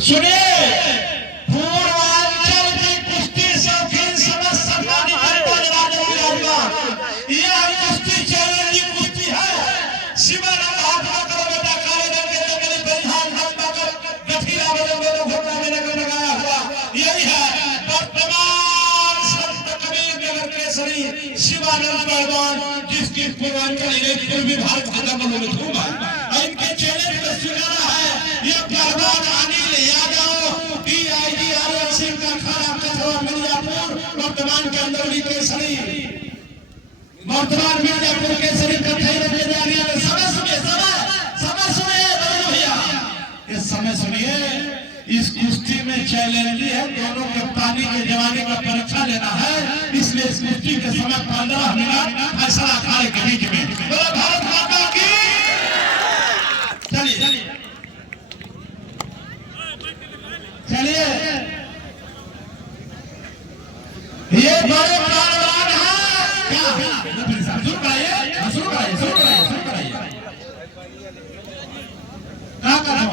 सुनिए, पूर्वांचल की कुश्ती शौकीन समस्त सम्मानित यह कुश्ती चैलेंज की कुश्ती है। शिवानंद हाथ पकड़ो बेटा, काले रंग के जंगली परिधान हाथ पकड़, गठिया बदन दोनों घोटना में लगाया हुआ, यही है वर्तमान संत कबीर नगर केसरी शिवानंद पहलवान, जिसकी पूर्वांचल पूर्वी भारत खत्म होने में धूम है। इनके चैलेंज को स्वीकारा है ये पहलवान अनिल यादव, DIG आर्यन सिंह का खाना कथवा मिर्जापुर, वर्तमान के अंदर केसरी, वर्तमान मिर्जापुर केसरी कथई रखे जा रही है। समय सुनिए, समय सुनिए भैया, इस समय सुनिए। इस कुश्ती में चैलेंज है, दोनों कप्तानी के जवानी का परीक्षा लेना है, इसलिए इस कुश्ती के समय 15 मिनट फैसला अखाड़े के बीच में। भारत माता की चलिए चलिए, ये बड़े पहलवान हैं क्या? शुरू कराइए, शुरू कराइए, शुरू कराइए, शुरू कराइए। क्या करना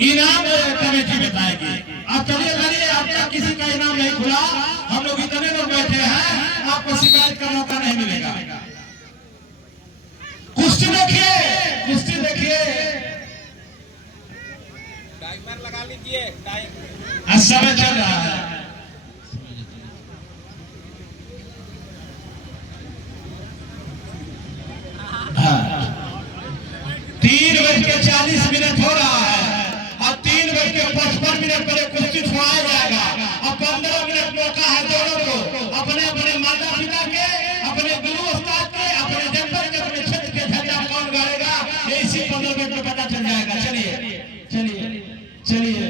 इनाम कमेटी बताएगी। आप चलिए करिए, आपका किसी का इनाम नहीं खुला, हम लोग इतने लोग बैठे हैं, आपको शिकायत का मौका नहीं मिलेगा। कुश्ती देखिए, कुश्ती देखिए, टाइमर लगा लीजिए, टाइम समय चल रहा है। 3:40 हो रहा है और 3:55 पर कुश्ती छुड़ाया जाएगा। अब 15 मिनट मौका है दोनों को अपने अपने माता पिता के, अपने गुरु उस्ताद के, अपने जनपद के, अपने क्षेत्र के झंडा कौन गाड़ेगा, ये इसी 15 मिनट में पता चल जाएगा। चलिए चलिए चलिए,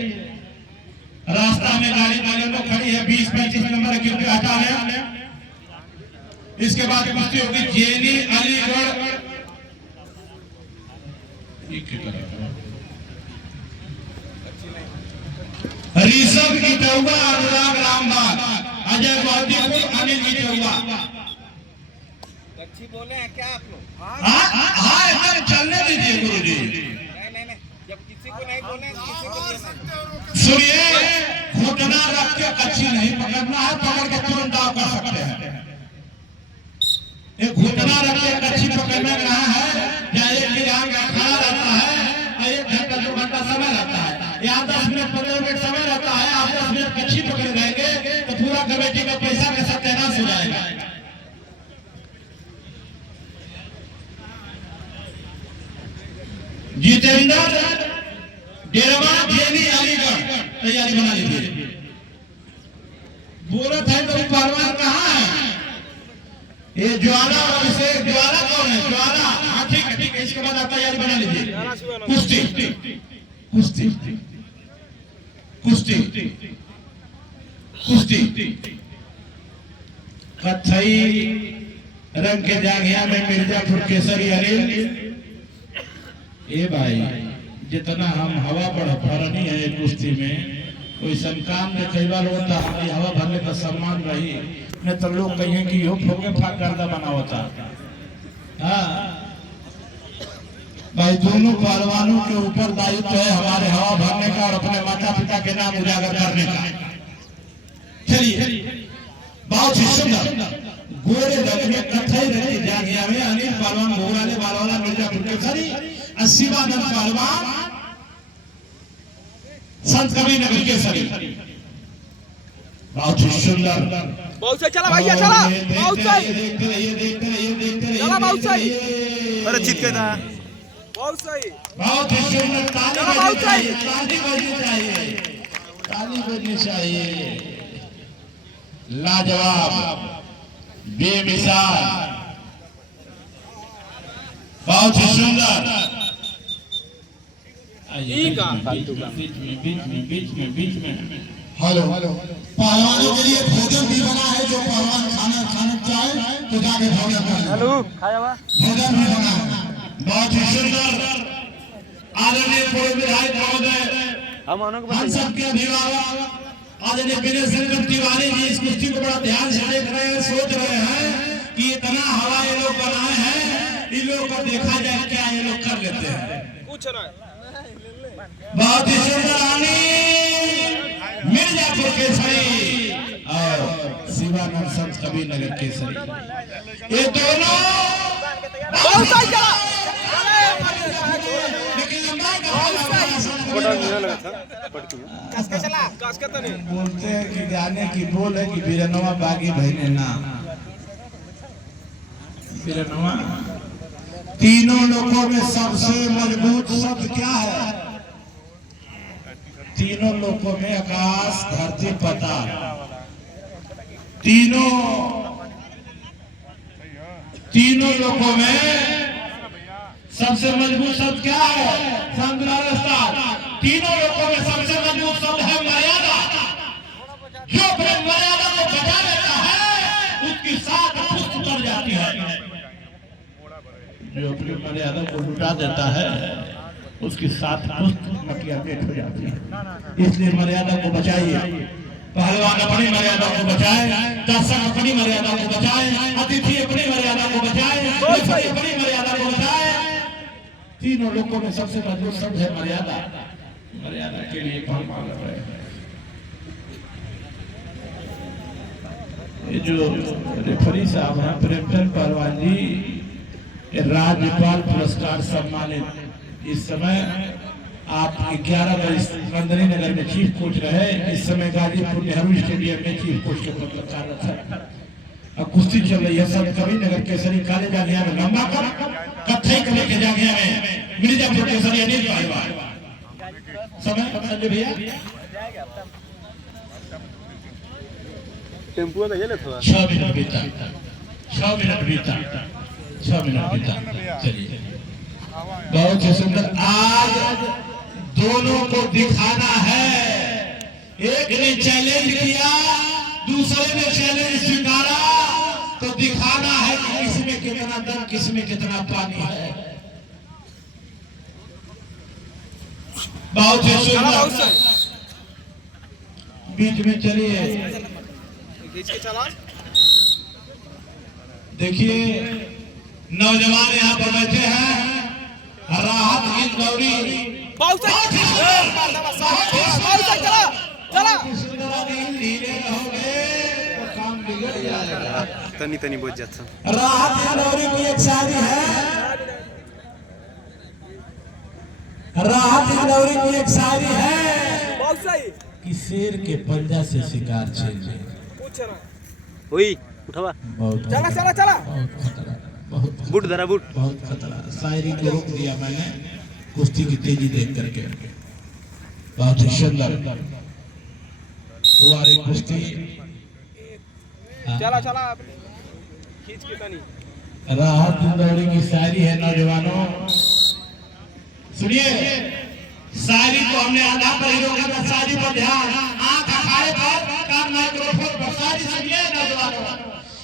रास्ता में गाड़ी वाले लोग खड़ी है, 20-25 नंबर क्योंकि हटा है। इसके बाद कुश्ती होगी जेनी अलीगढ़ ऋषभ इटौवा, अनुराग रामबाग, अजय बहादुर, अनिल इटौवा। अच्छी बोले हैं क्या आप लोग? हाँ एकदम चलने दीजिए गुरु जी। नहीं, जब किसी को नहीं बोले किसी को नहीं। सुनिए, घुटना रख के कच्ची नहीं पकड़ना है, पकड़ के तुरंत दाव कर सकते हैं। एक घुटना रख के कच्ची पकड़ना कहाँ है, जहाँ एक गिरान का खड़ा रहता है, 1 घंटा 2 घंटा समय रहता है, यहाँ 10 मिनट 15 मिनट समय रहता है। आप 10 मिनट कच्ची पकड़ जाएंगे तो पूरा कमेटी का पैसा का सत्यानाश हो जाएगा। जितेंद्र डेरवा, जेनी अलीगढ़, तैयारी बना लीजिए। बोलत है तो पहलवान कहाँ है? ये ज्वाला और अभिषेक, ज्वाला कौन है? ज्वाला, हाँ ठीक है, इसके बाद आप तैयारी बना लीजिए। कुश्ती कुश्ती कुश्ती कुश्ती कथई रंग के जांघिया में मिर्जापुर केसरी अनिल। ए भाई, जितना हम हवा पर फरनी है कुश्ती में, कोई संकाम में कई बार होता हमारी हवा भरने का सम्मान रही, न तो लोग कहें कि यो फोके फाक गर्दा बना होता। हाँ भाई, दोनों पहलवानों के ऊपर दायित्व है हमारे हवा भरने का और अपने माता पिता के नाम उजागर करने का। चलिए, बहुत ही सुंदर गोरे रंग में कथई रंग की जांघिया में अनिल पहलवान, भोगराले बालवाला, मिर्जापुर केसरी, शिवानंद पहलवान, संत कबीर नगर केसरी। बहुत ही सुंदर, बहुत सही चला भैया, चला बहुत सही, चला बहुत सही, अरे जीत गया, बहुत सही, बहुत ही सुंदर। ताली बजनी चाहिए, ताली बजनी चाहिए, ताली बजनी चाहिए। लाजवाब, बेमिसाल, बहुत ही सुंदर। बीच में हेलो, पहलवानों के लिए भोजन भी बना है, जो पहलवान खाना चाहे तो जाके भोजन कर। हेलो, खाया हुआ भोजन भी बना है, बहुत ही सुंदर। आदरणीय पूर्व विधायक महोदय, हम सबके अभिभावक आदरणीय विनय सिंह तिवारी जी इस कुश्ती को बड़ा ध्यान से देख रहे हैं, सोच रहे हैं कि इतना हवा ये लोग बनाए हैं, इन लोगों को देखा जाए क्या ये लोग कर लेते हैं। कुछ ना बहुत ही सुंदर रानी मिर्जापुर केसरी और शिवानंद संत कबीर नगर केसरी, ये दोनों बोलते हैं कि गाने की बोल है कि बीरनवा बागी बहने ना बीरनवा। तीनों लोगों में सबसे मजबूत शब्द क्या है? तीनों लोगों में आकाश धरती पाताल, तीनों लोगों में सबसे मजबूत शब्द क्या है? तीनों लोगों में सबसे मजबूत शब्द है मर्यादा। जो अपने मर्यादा को बचा लेता है उसकी सात पुष्ट उतर जाती है। जो अपनी मर्यादा को लुटा देता है उसकी सात पुष्ट मटिया पेट हो जाती है। इसलिए मर्यादा को बचाइए। पहलवान अपनी मर्यादा को बचाए, दर्शक अपनी मर्यादा को बचाए, अतिथि अपनी मर्यादा को बचाए, अपनी मर्यादा को बचाए। तीनों लोगों में सबसे मजबूत शब्द है मर्यादा। मर्यादा के लिए कौन मांग रहे हैं? ये जो रेफरी साहब हैं प्रेमचंद पहलवान जी, राज्यपाल पुरस्कार सम्मानित। इस समय आप 11 वर्ष मंदनी नगर में चीफ कोच रहे, इस समय गाजीपुर नेहरू स्टेडियम में चीफ कोच के पद पर कार्यरत है। अब कुश्ती चल रही है संत कबीर नगर केसरी काले जांघिया में लंबा कर, कत्थई कलर के जांघिया में मिर्जापुर केसरी अनिल पहलवान। समय संजय भैया टेम्पो में ये थोड़ा 6 मिनट बीता, 6 मिनट बीता, 6 मिनट बीता। चलिए बहुत ही सुंदर। आज दोनों को दिखाना है। एक ने चैलेंज किया, दूसरे ने चैलेंज स्वीकारा, तो दिखाना है कि किसमें कितना दम, किसमें कितना पानी है। बहुत ही सुंदर। बीच में चलिए, देखिए नौजवान यहाँ पर बैठे हैं। राहत इंदौरी काम बिगड़ जाएगा। तनी तनी बोझ जाता। राहत इंदौरी की एक शायरी है, राहत इंदौरी की एक शायरी है कि शेर के पंजा से शिकार छीन हुई उठावा बहुत चला चला चला बहुत खतरा, बहुत बूट धरा बूट बहुत खतरा। शायरी को रोक दिया मैंने कुश्ती की तेजी देख करके। बहुत ही सुंदर वाली कुश्ती। चला चला खींच के तनी। राहत इंदौरी की शायरी है नौजवानों, सुनिए। शायरी को हमने आधा पर ही रोका था, शायरी पर ध्यान, आंख अखाड़े पर, कान माइक्रोफोन पर। शायरी सुनिए नौजवानों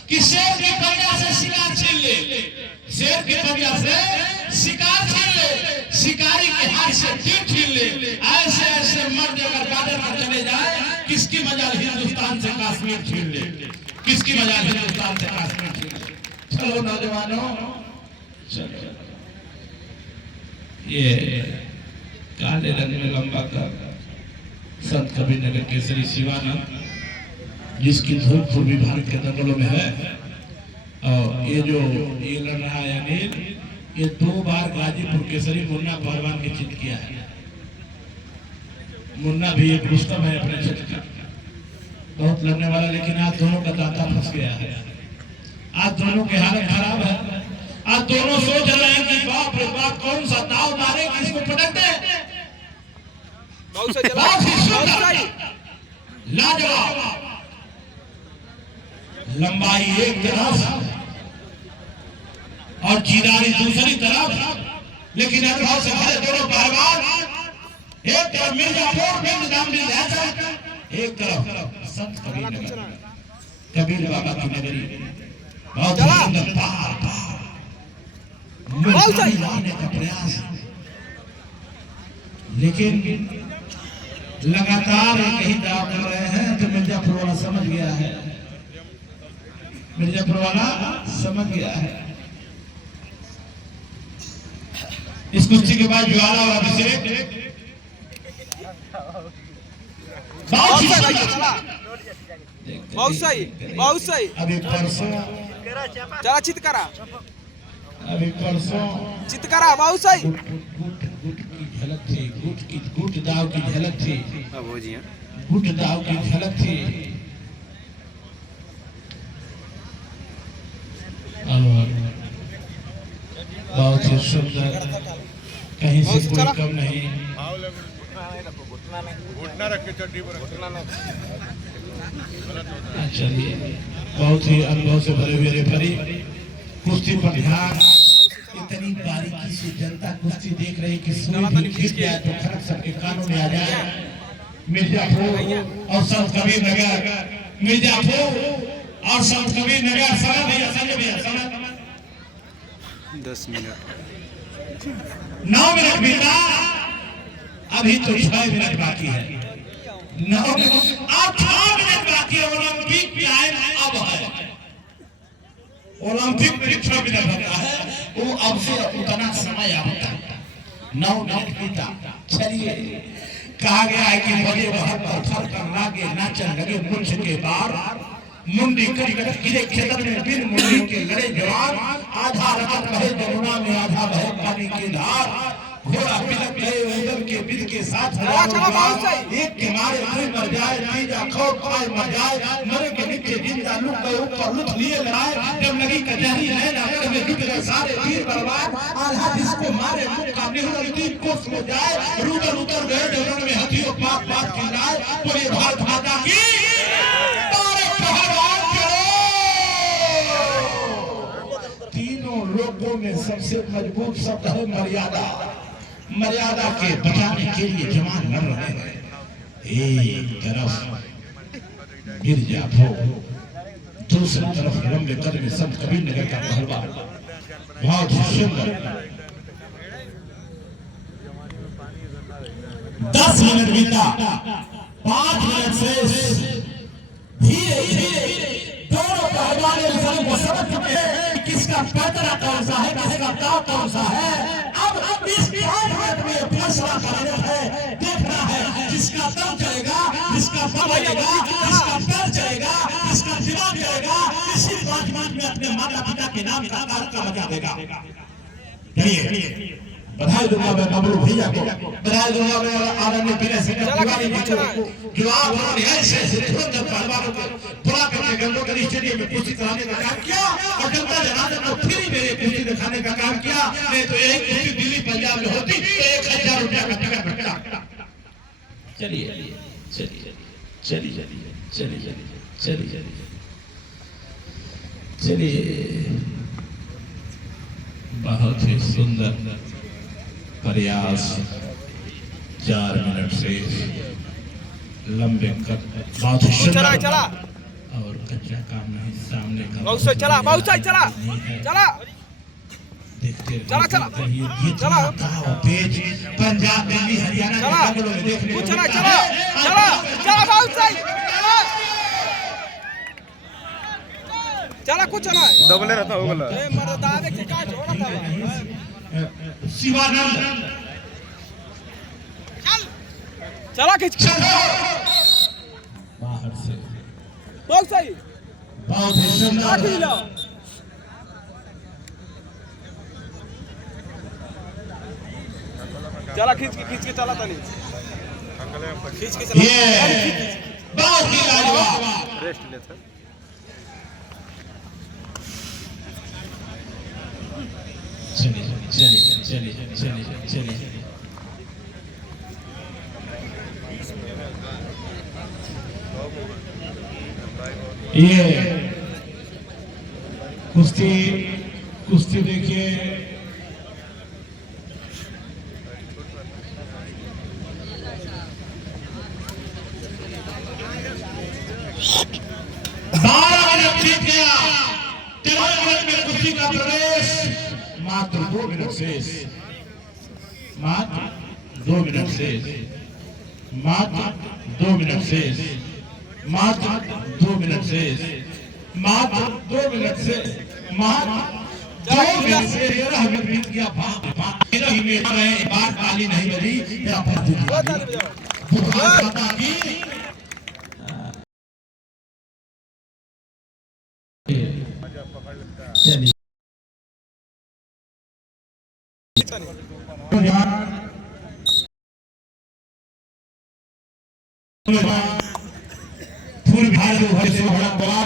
कि शेर के पंजा से शिकार छीन ले, शेर के पंजा से शिकार छीन ले, शिकारी के हाथ से तीर छीन ले। ऐसे ऐसे मर्द अगर बॉर्डर पर चले जाए, किसकी मजाल हिंदुस्तान से कश्मीर छीन ले, किसकी मजाल हिंदुस्तान से कश्मीर छीन ले। चलो नौजवानों चलो। ये काले रंग में लंबा कर संत कबीर नगर केसरी शिवानंद, जिसकी धूप पूर्वी भारत के जंगलों में है। और ये जो ये लड़ रहा है अनिल, ये 2 बार गाजीपुर केसरी मुन्ना पहलवान की जीत किया है। मुन्ना भी एक रुस्तम है अपने क्षेत्र का, बहुत लड़ने वाला, लेकिन आज दोनों का दांता फंस गया है। आज दोनों की हालत खराब है। आज दोनों सोच रहे हैं कि बाप रे बाप कौन सा दाव मारे कि इसको पटक दे। लाजवाब लंबाई एक तरफ और चिरारी दूसरी तरफ, लेकिन अनुभव से भरे दोनों पहलवान। एक तरफ मिर्जापुर में निजाम मिल जाता, एक तरफ संत कबीर नगर, कबीर बाबा की नगरी। बहुत सुंदर लाने का प्रयास, लेकिन लगातार एक ही दाव कर रहे हैं। तो मिर्जापुर वाला समझ गया है, मिर्जापुर वाला समझ गया है। इस कुश्ती के बाद ज्वाला और अभिषेक बहुत सही भैया चला बहुत सही अभी परसों चला चित करा चित करा बहुत सही गुट की झलक थी गुट दाव की झलक थी वो जी गुट दाव की झलक थी और बहुत ही सुंदर कहीं से कोई कम नहीं घुटना रख के चड्डी पर चलिए बहुत ही अनुभव से भरे हुए रेफरी कुश्ती पर ध्यान इतनी बारीकी से जनता कुश्ती देख रही कि सुई भी गिर जाए तो खड़क सबके कानों में आ जाए मिर्जापुर और संत कबीर नगर मिर्जापुर और संत कबीर नगर समय भैया संजय भैया समय 10 मिनट 9 मिनट बीता अभी तो 6 मिनट बाकी है 9 मिनट 8 मिनट बाकी है ओलंपिक टाइम अब है ओलंपिक में 6 मिनट होता है वो अब से उतना समय आता है 9 मिनट बीता चलिए कहा गया है कि बड़े बहुत पत्थर कर लागे नाचन लगे मुझ के बार मुंडी कर गिरे खेतन में बिन मुंडी के लड़े जवान आधा रकत बहे जमुना में आधा बहे पानी की धार घोड़ा पिलक गए उधर के बिद के साथ एक के मारे कोई मर जाए तीजा खौफ खाए मर जाए मरे के नीचे जिंदा लुट गए ऊपर लुट लिए लड़ाए जब लगी कचहरी है नगर में लुट गए सारे वीर बर्बाद आधा जिसको मारे मुक्का निहुर की कोस में जाए रुदर उतर गए जंगल में हथियों पाप पाप की लाए बोले भारत माता की तीनों लोगों में सबसे मजबूत शब्द है मर्यादा मर्यादा के बचाने के लिए जवान लड़ रहे हैं एक तरफ मिर्जापुर दूसरी तरफ लंबे कदम संत कबीर नगर का पहलवान बहुत सुंदर 10 मिनट बीता 5 मिनट से धीरे धीरे दोनों पहलवान समझ चुके हैं किसका पैतरा कौन सा है किसका दाव कौन सा है अब इस 5 मिनट में फैसला करना है देखना है जिसका दम चलेगा जिसका बल चलेगा जिसका पैर चलेगा जिसका दिमाग चलेगा इसी 5 मिनट में अपने माता पिता के नाम का मजा देगा चलिए बधाई दूंगा मैं बबलू भैया को बधाई दूंगा मैं आदरणीय विनय सिंह तिवारी जी को जो आप उन्होंने ऐसे सुंदर पहलवानों को बुला करके गंगोत्री स्टेडियम में कुश्ती कराने का काम किया और जनता जनार्दन को फ्री में कुश्ती दिखाने का काम किया नहीं तो एक कुश्ती दिल्ली पंजाब में होती तो 1000 रुपया का टिकट मिलता चलिए चलिए चलिए चलिए चलिए चलिए बहुत ही सुंदर प्रयास 4 मिनट से लंबे बहुत चला चला और कच्चा काम नहीं सामने का बहुत सही चला चला देखते चला चला चला पेज पंजाब दिल्ली हरियाणा के जंगलों में देखने को चला मिलता चला है। चला चला बहुत सही चला कुछ चला डबल रहता होगा ए मर्दा देख का छोड़ा था शिवानंद चला खींच बाहर से बहुत सही बहुत ही सुंदर चला खींच के चला तनी खींच के ये बहुत ही लाजवाब रेस्ट लेते चलिए चलिए चलिए चलिए चलिए ये कुश्ती देखिए कुश्ती का प्रवेश मात्र 2 मिनट शेष मात्र 2 मिनट शेष मात्र 2 मिनट शेष मात्र 2 मिनट शेष मात्र 2 मिनट से मात्र 2 मिनट से 13 मिनट बीत गया ही में रहे बात काली नहीं बनी या माता की चलिए फूल भाई जो है से बड़ा बड़ा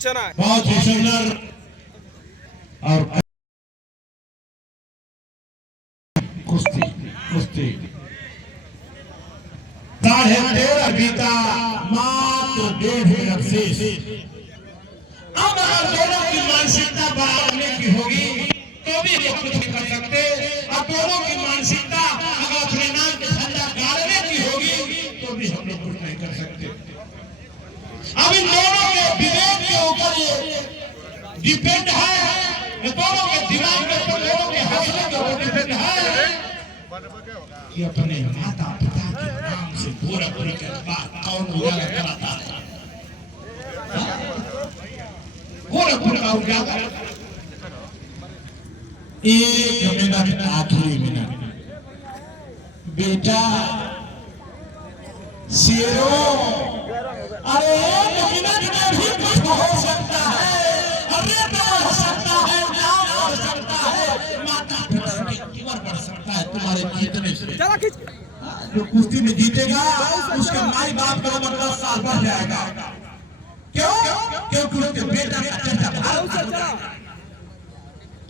चना बहुत ही सुंदर और कुश्ती कुश्ती 13.5 बीता मात्र 1.5 मिनट शेष। अब अगर दोनों की मानसिकता बढ़ाने की होगी तो भी हम कुछ नहीं कर सकते, और दोनों की मानसिकता अगर अपने नाम के झंडा गाड़ने की होगी तो भी हम लोग कुछ नहीं कर सकते। अब इन दोनों के विवेक के ऊपर ये डिपेंड है, ये दोनों के दिमाग के ऊपर, दोनों के हौसले के ऊपर डिपेंड है कि अपने माता पिता के नाम से पूरा पूरा के बाद कौन उजागर कराता है, पूरा पूरा उजागर। 1 मिनट आखिरी मिनट बेटा शेरों, अरे 1 मिनट में भी कुछ हो सकता है, अरे बढ़ सकता है, नाम बढ़ सकता है, माता पिता की उम्र बढ़ सकता है तुम्हारे जीतने से। चला खींच जो कुश्ती में जीतेगा उसका माई बाप का मतलब साल बढ़ जाएगा। क्यों? क्योंकि उसके बेटा का चर्चा भारत में होगा।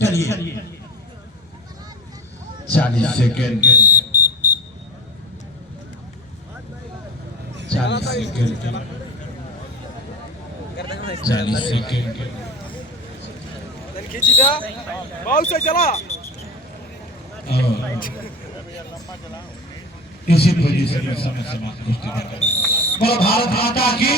चलिए 40 सेकेंड 40 सेकेंड 40 सेकेंड खींची था बहुत से चला इसी पोजीशन में समय समाप्त। बोलो भारत माता की